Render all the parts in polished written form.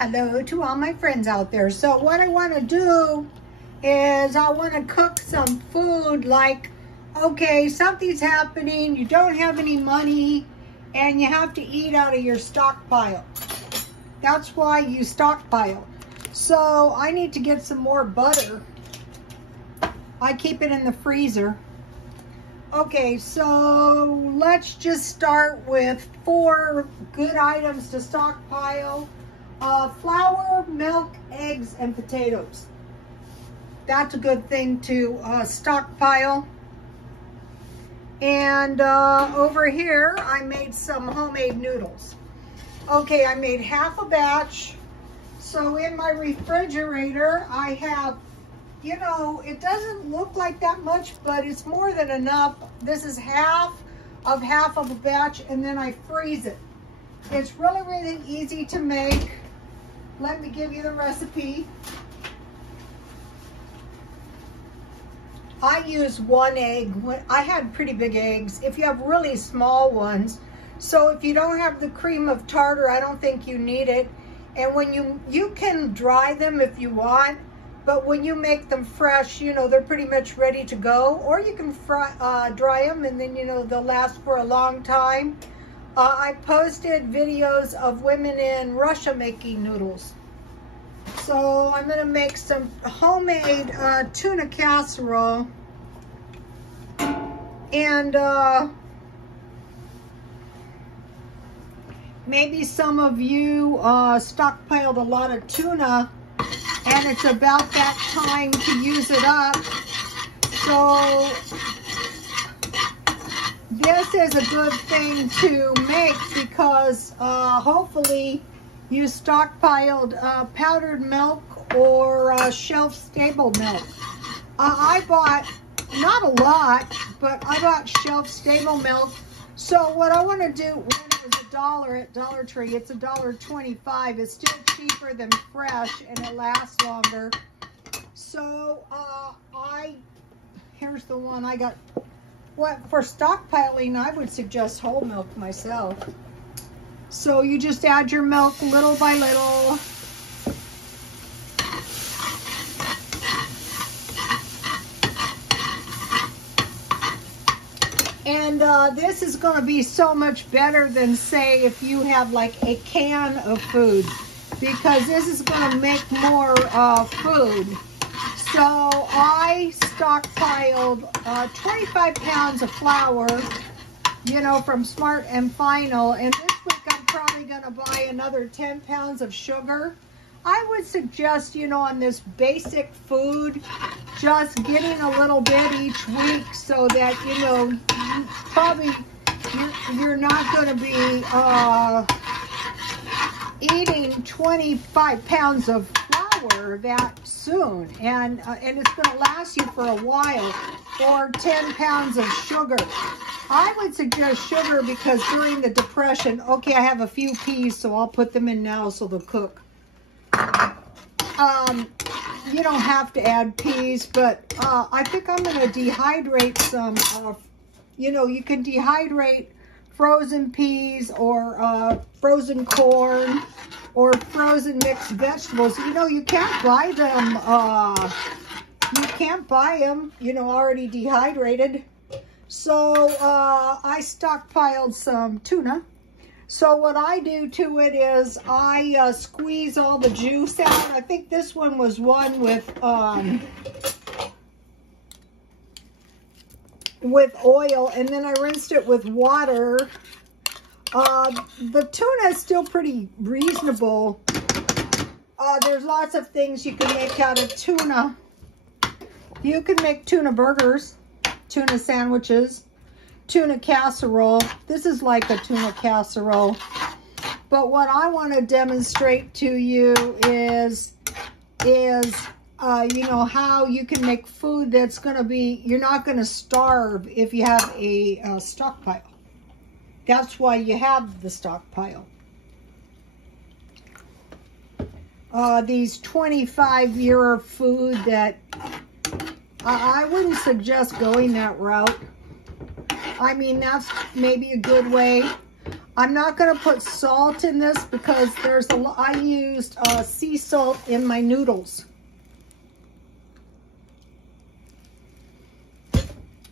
Hello to all my friends out there. So what I want to do is I want to cook some food like, okay, something's happening, you don't have any money, and you have to eat out of your stockpile. That's why you stockpile. So I need to get some more butter. I keep it in the freezer. Okay, so let's just start with 4 good items to stockpile. Flour, milk, eggs, and potatoes. That's a good thing to stockpile. And over here, I made some homemade noodles. Okay, I made half a batch. So in my refrigerator, I have, you know, it doesn't look like that much, but it's more than enough. This is half of a batch, and then I freeze it. It's really, really easy to make. Let me give you the recipe. I use 1 egg. I had pretty big eggs. If you have really small ones, so if you don't have the cream of tartar, I don't think you need it. And when you can dry them if you want, but when you make them fresh, you know, they're pretty much ready to go. Or you can dry them, and then, you know, they'll last for a long time. I posted videos of women in Russia making noodles. So I'm going to make some homemade tuna casserole. And maybe some of you stockpiled a lot of tuna, and it's about that time to use it up. So this is a good thing to make because hopefully you stockpiled powdered milk or shelf-stable milk. I bought, not a lot, but I bought shelf-stable milk. So what I want to do, when it was $1 at Dollar Tree, it's $1.25. It's still cheaper than fresh, and it lasts longer. So here's the one I got. For stockpiling, I would suggest whole milk myself. So you just add your milk little by little. And this is going to be so much better than, say, if you have like a can of food, because this is going to make more food. So I stockpiled 25 pounds of flour, you know, from Smart and Final. And this week I'm probably going to buy another 10 pounds of sugar. I would suggest, you know, on this basic food, just getting a little bit each week so that, you know, probably you're not going to be eating 25 pounds of flour that soon, and it's going to last you for a while. Or 10 pounds of sugar. I would suggest sugar because during the Depression, okay, I have a few peas, so I'll put them in now so they'll cook. You don't have to add peas, but I think I'm going to dehydrate some, you know, you can dehydrate frozen peas or frozen corn or frozen mixed vegetables. You know, you can't buy them, you know, already dehydrated. So I stockpiled some tuna. So what I do to it is I squeeze all the juice out. I think this one was one with oil, and then I rinsed it with water. The tuna is still pretty reasonable. There's lots of things you can make out of tuna. You can make tuna burgers, tuna sandwiches, tuna casserole. This is like a tuna casserole. But what I want to demonstrate to you is you know, how you can make food that's going to be, you're not going to starve if you have a stockpile. That's why you have the stockpile. These 25-year food that I wouldn't suggest going that route. I mean, that's maybe a good way. I'm not going to put salt in this because I used sea salt in my noodles.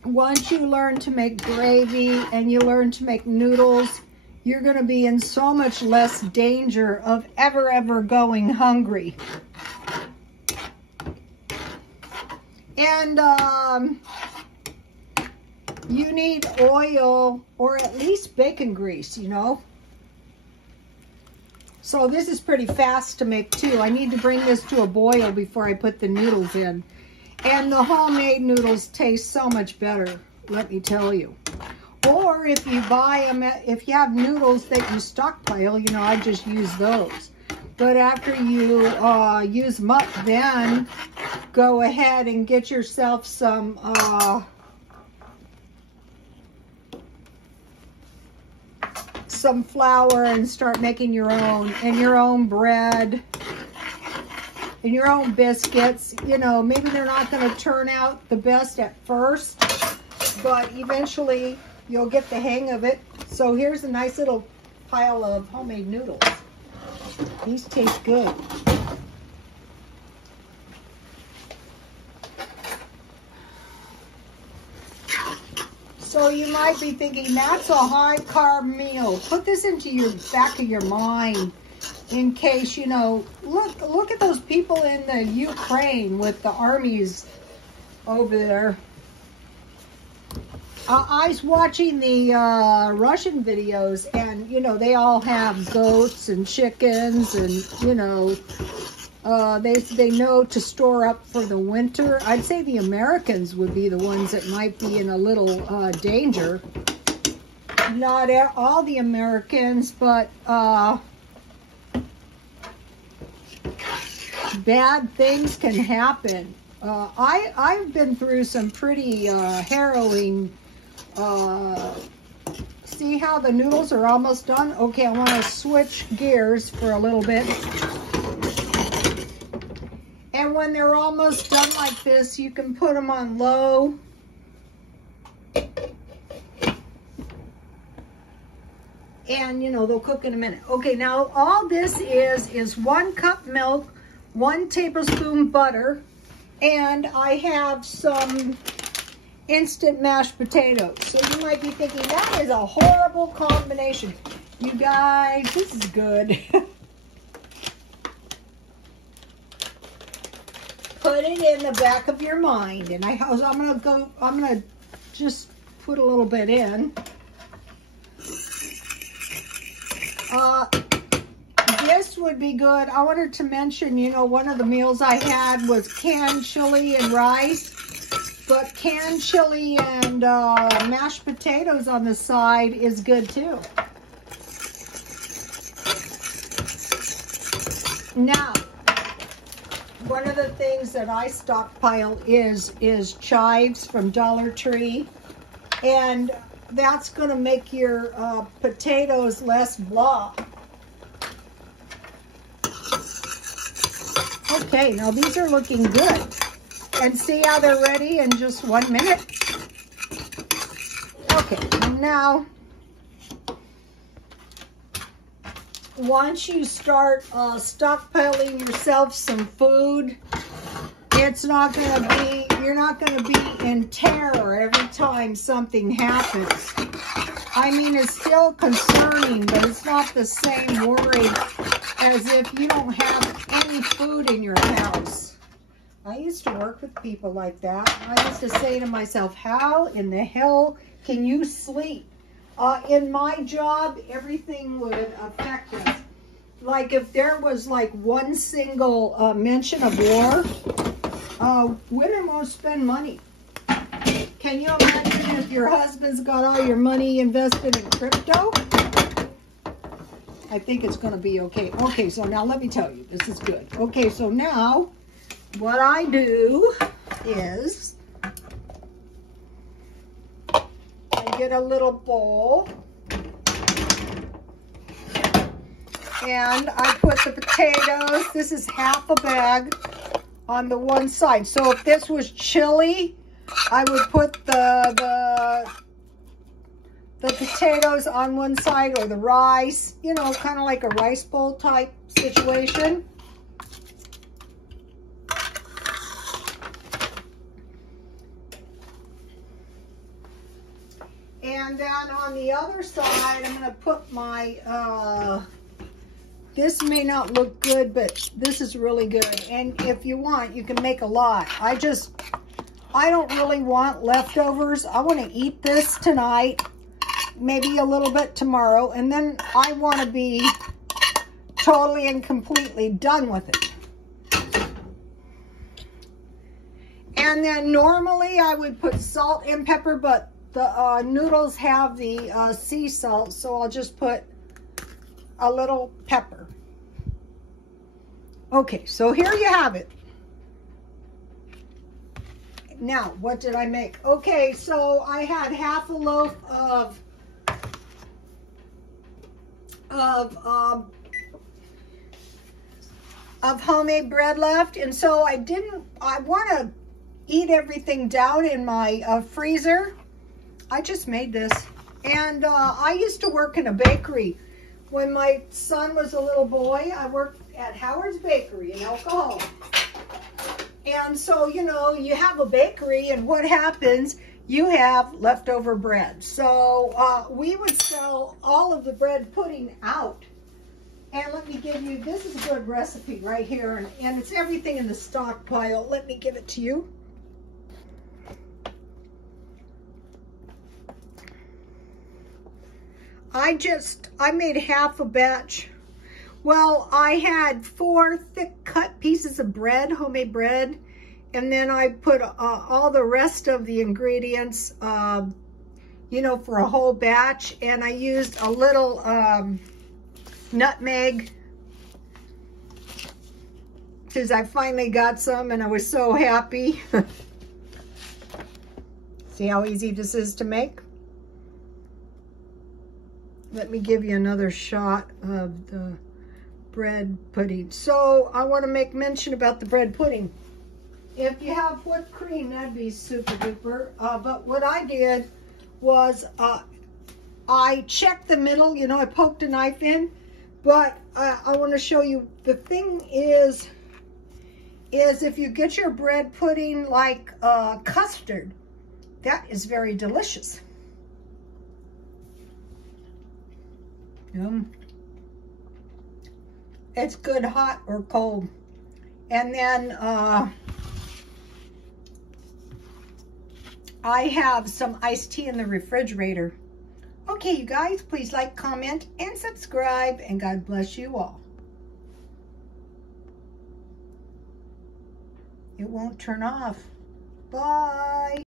Once you learn to make gravy and you learn to make noodles, you're going to be in so much less danger of ever going hungry. And you need oil or at least bacon grease, you know. So this is pretty fast to make too. I need to bring this to a boil before I put the noodles in. And the homemade noodles taste so much better, let me tell you. Or if you buy them, if you have noodles that you stockpile, you know, I just use those. But after you use them up, then go ahead and get yourself some flour and start making your own, and your own bread and your own biscuits. You know, maybe they're not going to turn out the best at first, but eventually you'll get the hang of it. So here's a nice little pile of homemade noodles. These taste good. So you might be thinking, that's a high carb meal. Put this into your back of your mind in case, you know, look at those people in the Ukraine with the armies over there. I was watching the Russian videos, and, you know, they all have goats and chickens, and, you know, they know to store up for the winter. I'd say the Americans would be the ones that might be in a little danger. Not all the Americans, but bad things can happen. I've been through some pretty harrowing. See how the noodles are almost done? Okay, I want to switch gears for a little bit. And when they're almost done like this, you can put them on low. And, you know, they'll cook in a minute. Okay, now all this is 1 cup milk, 1 tablespoon butter, and I have some instant mashed potatoes. So you might be thinking, that is a horrible combination. You guys, this is good. Put it in the back of your mind. And I'm gonna just put a little bit in. This would be good. I wanted to mention, you know, one of the meals I had was canned chili and rice. But canned chili and mashed potatoes on the side is good too. Now, one of the things that I stockpile is chives from Dollar Tree. And that's going to make your potatoes less blah. Okay, now these are looking good. And see how they're ready in just 1 minute? Okay, now, once you start stockpiling yourself some food, it's not going to be, you're not going to be in terror every time something happens. I mean, it's still concerning, but it's not the same worry as if you don't have any food in your house. I used to work with people like that. I used to say to myself, how in the hell can you sleep? In my job, everything would affect us. Like if there was like one single mention of war, women won't spend money. Can you imagine if your husband's got all your money invested in crypto? I think it's going to be okay. Okay, so now let me tell you, this is good. Okay, so now what I do is I get a little bowl and I put the potatoes, this is half a bag, on the one side. So if this was chili, I would put the the potatoes on one side or the rice, you know, kind of like a rice bowl type situation. And then on the other side, I'm going to put my, this may not look good, but this is really good. And if you want, you can make a lot. I don't really want leftovers. I want to eat this tonight, maybe a little bit tomorrow, and then I want to be totally and completely done with it. And then normally I would put salt and pepper, but the noodles have the sea salt, so I'll just put a little pepper. Okay, so here you have it. Now, what did I make? Okay, so I had half a loaf of homemade bread left, and so I want to eat everything down in my freezer. I just made this, and I used to work in a bakery. When my son was a little boy, I worked at Howard's Bakery in El Cajon. And so, you know, you have a bakery, and what happens? You have leftover bread. So we would sell all of the bread pudding out. And let me give you, this is a good recipe right here, and it's everything in the stockpile. Let me give it to you. I made half a batch. Well, I had 4 thick cut pieces of bread, homemade bread, and then I put all the rest of the ingredients, you know, for a whole batch, and I used a little nutmeg, because I finally got some and I was so happy. See how easy this is to make? Let me give you another shot of the bread pudding. So I want to make mention about the bread pudding. If you have whipped cream, that'd be super duper. But what I did was I checked the middle, you know, I poked a knife in, but I want to show you, the thing is if you get your bread pudding like custard, that is very delicious. It's good hot or cold. And then I have some iced tea in the refrigerator. Okay, you guys, please like, comment, and subscribe, and God bless you all. It won't turn off. Bye.